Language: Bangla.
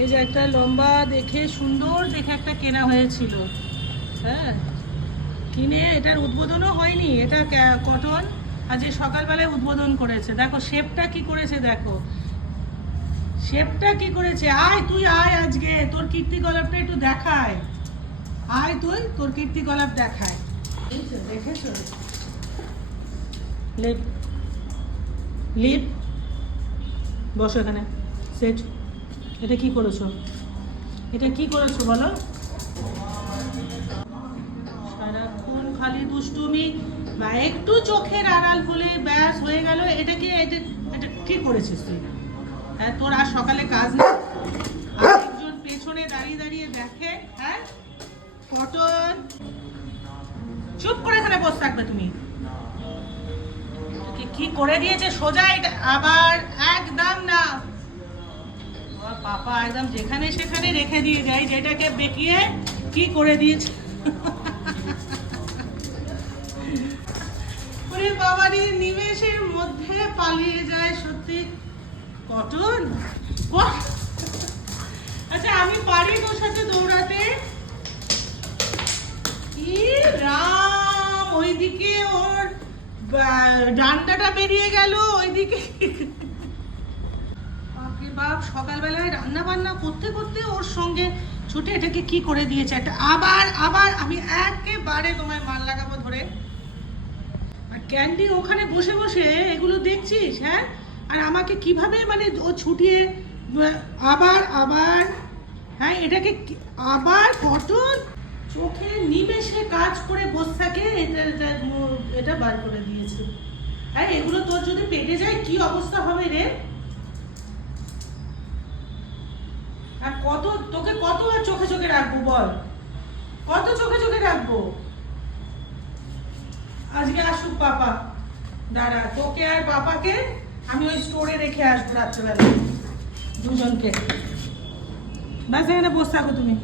এই যে একটা লম্বা দেখে সুন্দর দেখে একটা কেনা হয়েছিল, হ্যাঁ, কিনে এটার উদ্বোধনও হয়নি, এটা কটন, আজকে সকালবেলায় উদ্বোধন করেছে। দেখো শেপটা কি করেছে, দেখো শেপটা কি করেছে। আয় তুই আয়, আজকে তোর কীর্তিকলাপটা একটু দেখায়, আয় তুই তোর কীর্তিকলাপ দেখায়। দেখেছো লিপ, লিপ বসো এখানে, সেট। এটা কি করেছো, এটা কি করেছো বলো? সারাক্ষণ খালি দুষ্টুমি, বা একটু চোখের আড়াল হলে ব্যাস হয়ে গেল। এটা কি, এটা এটা কি করেছিস তুই? হ্যাঁ, তোর আর সকালে কাজ নেই? আরেকজন পেছনে দাঁড়িয়ে দাঁড়িয়ে দেখে। হ্যাঁ কটন, চুপ করে এখানে বসে থাকবে তুমি। কি করে দিয়েছে সোজা, এটা আবার একদম না। পাপা একদম যেখানে সেখানে রেখে দিয়ে যায়, যেটাকে বেঁকিয়ে কি করে দিয়েছে। ওরে বাবারি, নিমেষের মধ্যে পালিয়ে যায় সত্যি কটন। আচ্ছা আমি পারি তোর সাথে দৌড়াতে? কি রাম, ওইদিকে ওর ডান্ডাটা বেরিয়ে গেল ওইদিকে। বাপ সকালবেলায় রান্না বান্না করতে করতে ওর সঙ্গে ছুটে এটাকে কি করে দিয়েছে একটা। আবার আবার আমি একেবারে তোমায় মাল লাগাবো ধরে। আর ক্যান্ডি ওখানে বসে বসে এগুলো দেখছিস, হ্যাঁ, আর আমাকে কিভাবে মানে ও ছুটিয়ে আবার আবার। হ্যাঁ এটাকে আবার কটন চোখে নিমেষে কাজ করে বসে থাকে, এটা বার করে দিয়েছে। হ্যাঁ এগুলো তোর যদি পেটে যায় কি অবস্থা হবে রে। আর কত তোকে, কত আর চোখে চোখে রাখবো বল, কত চোখে চোখে রাখবো? আজকে আসুক পাপা, দাঁড়া, তোকে আর পাপাকে আমি ওই স্টোরে রেখে আসবো রাত্রেবেলা, দুজনকে। বাস এখানে বসে থাকো তুমি।